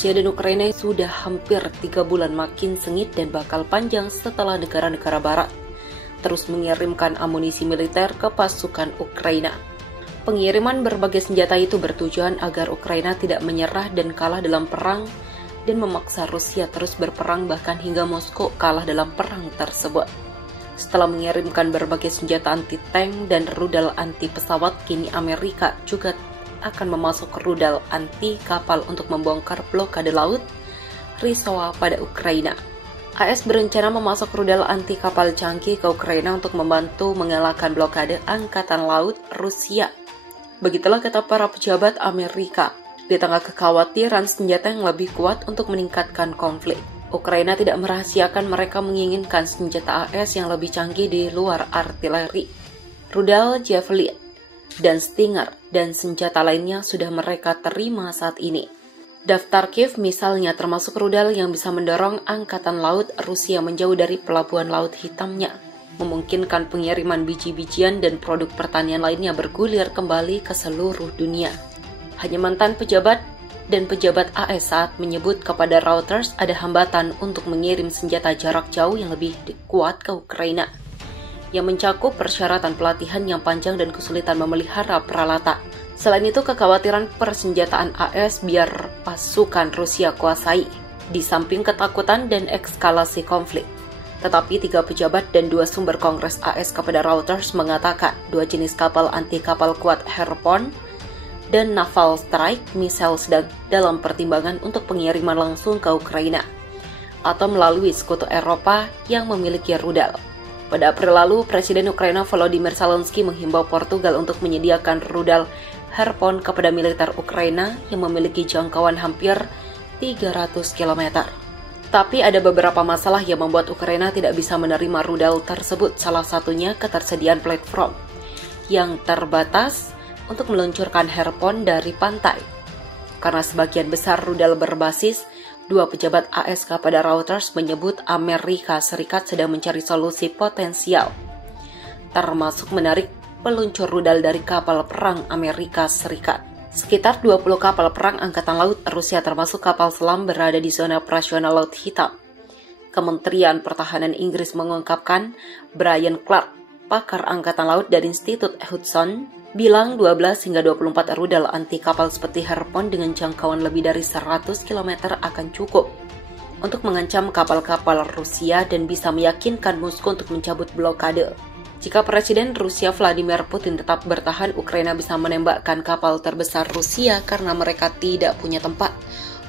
Rusia dan Ukraina sudah hampir 3 bulan makin sengit dan bakal panjang setelah negara-negara barat terus mengirimkan amunisi militer ke pasukan Ukraina. Pengiriman berbagai senjata itu bertujuan agar Ukraina tidak menyerah dan kalah dalam perang dan memaksa Rusia terus berperang bahkan hingga Moskow kalah dalam perang tersebut. Setelah mengirimkan berbagai senjata anti-tank dan rudal anti-pesawat, kini Amerika juga akan memasuk rudal anti-kapal untuk membongkar blokade laut Risoa pada Ukraina. AS berencana memasuk rudal anti-kapal canggih ke Ukraina untuk membantu mengalahkan blokade angkatan laut Rusia. Begitulah kata para pejabat Amerika. Di tengah kekhawatiran senjata yang lebih kuat untuk meningkatkan konflik, Ukraina tidak merahasiakan mereka menginginkan senjata AS yang lebih canggih di luar artileri, rudal Javelin, dan Stinger, dan senjata lainnya sudah mereka terima saat ini. Daftar Kiev misalnya termasuk rudal yang bisa mendorong angkatan laut Rusia menjauh dari pelabuhan Laut Hitamnya, memungkinkan pengiriman biji-bijian dan produk pertanian lainnya bergulir kembali ke seluruh dunia. Hanya mantan pejabat dan pejabat AS saat menyebut kepada Reuters ada hambatan untuk mengirim senjata jarak jauh yang lebih kuat ke Ukraina, yang mencakup persyaratan pelatihan yang panjang dan kesulitan memelihara peralatan. Selain itu, kekhawatiran persenjataan AS biar pasukan Rusia kuasai, di samping ketakutan dan eskalasi konflik. Tetapi 3 pejabat dan 2 sumber Kongres AS kepada Reuters mengatakan 2 jenis kapal anti-kapal kuat Harpoon dan Naval Strike Missile sedang dalam pertimbangan untuk pengiriman langsung ke Ukraina atau melalui sekutu Eropa yang memiliki rudal. Pada April lalu, Presiden Ukraina Volodymyr Zelensky menghimbau Portugal untuk menyediakan rudal Harpoon kepada militer Ukraina yang memiliki jangkauan hampir 300 km. Tapi ada beberapa masalah yang membuat Ukraina tidak bisa menerima rudal tersebut, salah satunya ketersediaan platform yang terbatas untuk meluncurkan Harpoon dari pantai. Karena sebagian besar rudal berbasis, 2 pejabat AS kepada Reuters menyebut Amerika Serikat sedang mencari solusi potensial, termasuk menarik peluncur rudal dari kapal perang Amerika Serikat. Sekitar 20 kapal perang Angkatan Laut Rusia termasuk kapal selam berada di zona operasional Laut Hitam. Kementerian Pertahanan Inggris mengungkapkan Brian Clark, pakar Angkatan Laut dari Institut Hudson, bilang 12 hingga 24 rudal anti kapal seperti Harpoon dengan jangkauan lebih dari 100 km akan cukup untuk mengancam kapal-kapal Rusia dan bisa meyakinkan Moskow untuk mencabut blokade. Jika Presiden Rusia Vladimir Putin tetap bertahan, Ukraina bisa menembakkan kapal terbesar Rusia karena mereka tidak punya tempat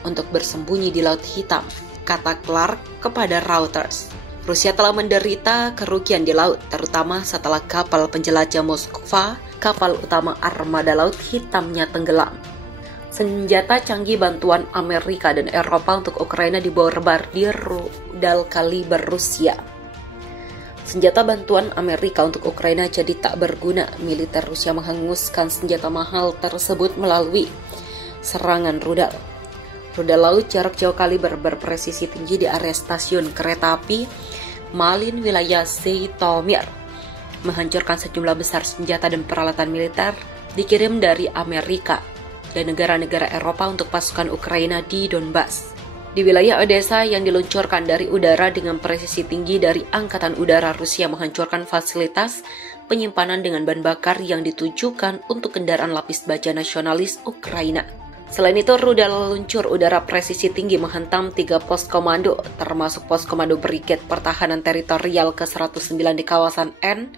untuk bersembunyi di Laut Hitam, kata Clark kepada Reuters. Rusia telah menderita kerugian di laut, terutama setelah kapal penjelajah Moskva, kapal utama armada Laut Hitamnya tenggelam. Senjata canggih bantuan Amerika dan Eropa untuk Ukraina dibombardir rudal kaliber Rusia. Senjata bantuan Amerika untuk Ukraina jadi tak berguna. Militer Rusia menghanguskan senjata mahal tersebut melalui serangan rudal. Rudal laut jarak jauh kaliber berpresisi tinggi di area stasiun kereta api Malin wilayah Zhytomyr, menghancurkan sejumlah besar senjata dan peralatan militer dikirim dari Amerika dan negara-negara Eropa untuk pasukan Ukraina di Donbas. Di wilayah Odessa yang diluncurkan dari udara dengan presisi tinggi dari Angkatan Udara Rusia menghancurkan fasilitas penyimpanan dengan bahan bakar yang ditujukan untuk kendaraan lapis baja nasionalis Ukraina. Selain itu, rudal luncur udara presisi tinggi menghantam 3 pos komando, termasuk pos komando Brigade Pertahanan Teritorial ke-109 di kawasan N,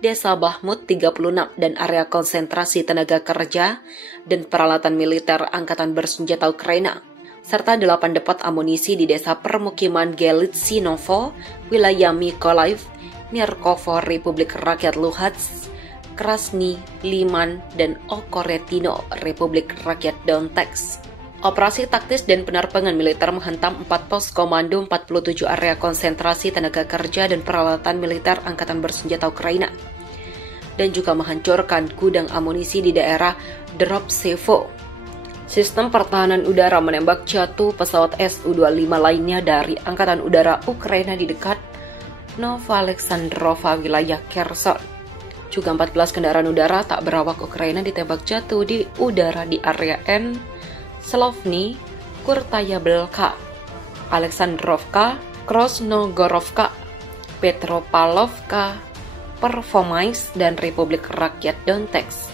Desa Bahmut 36, dan area konsentrasi tenaga kerja dan peralatan militer Angkatan Bersenjata Ukraina, serta 8 depot amunisi di desa permukiman Gelitsinovo, wilayah Mykolaiv, Mirkovo, Republik Rakyat Luhansk, Krasny Liman, dan Okoretino, Republik Rakyat Donetsk. Operasi taktis dan penerbangan militer menghantam 4 pos komando, 47 area konsentrasi tenaga kerja dan peralatan militer Angkatan Bersenjata Ukraina, dan juga menghancurkan gudang amunisi di daerah Dropsevo. Sistem pertahanan udara menembak jatuh pesawat Su-25 lainnya dari Angkatan Udara Ukraina di dekat Novalexandrova, wilayah Kherson. Juga 14 kendaraan udara tak berawak Ukraina ditembak jatuh di udara di area N, Slovny, Kurtayabelka, Aleksandrovka, Krasnogorovka, Petropavlovka, Pervomais dan Republik Rakyat Donetsk,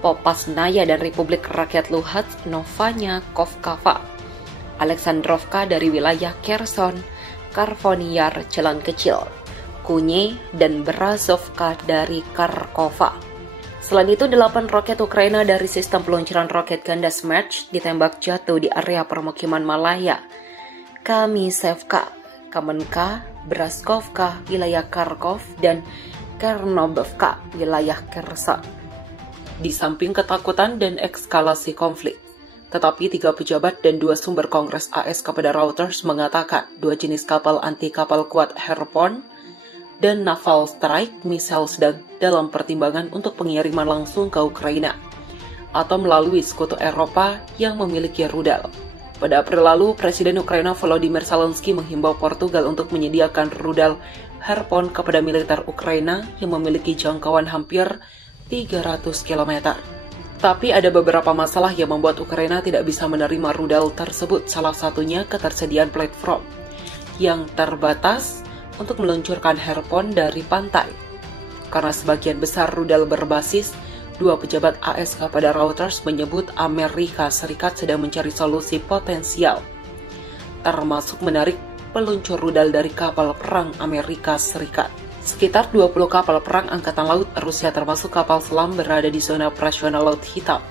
Popasnaya dan Republik Rakyat Luhansk Novaya Kovkava, Aleksandrovka dari wilayah Kherson, Karvoniar Jalan Kecil, Kunye dan Berazovka dari Kharkova. Selain itu, 8 roket Ukraina dari sistem peluncuran roket ganda Smerch ditembak jatuh di area permukiman Malaya, Kamisevka, Kamenka, Braskovka, wilayah Kharkov, dan Kernobevka, wilayah Kherson. Di samping ketakutan dan eskalasi konflik, tetapi 3 pejabat dan 2 sumber Kongres AS kepada Reuters mengatakan 2 jenis kapal anti-kapal kuat Harpoon dan Naval Strike Missile sedang dalam pertimbangan untuk pengiriman langsung ke Ukraina atau melalui sekutu Eropa yang memiliki rudal. Pada April lalu, Presiden Ukraina Volodymyr Zelensky menghimbau Portugal untuk menyediakan rudal Harpoon kepada militer Ukraina yang memiliki jangkauan hampir 300 km. Tapi ada beberapa masalah yang membuat Ukraina tidak bisa menerima rudal tersebut, salah satunya ketersediaan platform yang terbatas untuk meluncurkan Harpoon dari pantai. Karena sebagian besar rudal berbasis, 2 pejabat AS kepada Reuters menyebut Amerika Serikat sedang mencari solusi potensial, termasuk menarik peluncur rudal dari kapal perang Amerika Serikat. Sekitar 20 kapal perang Angkatan Laut Rusia termasuk kapal selam berada di zona operasional Laut Hitam.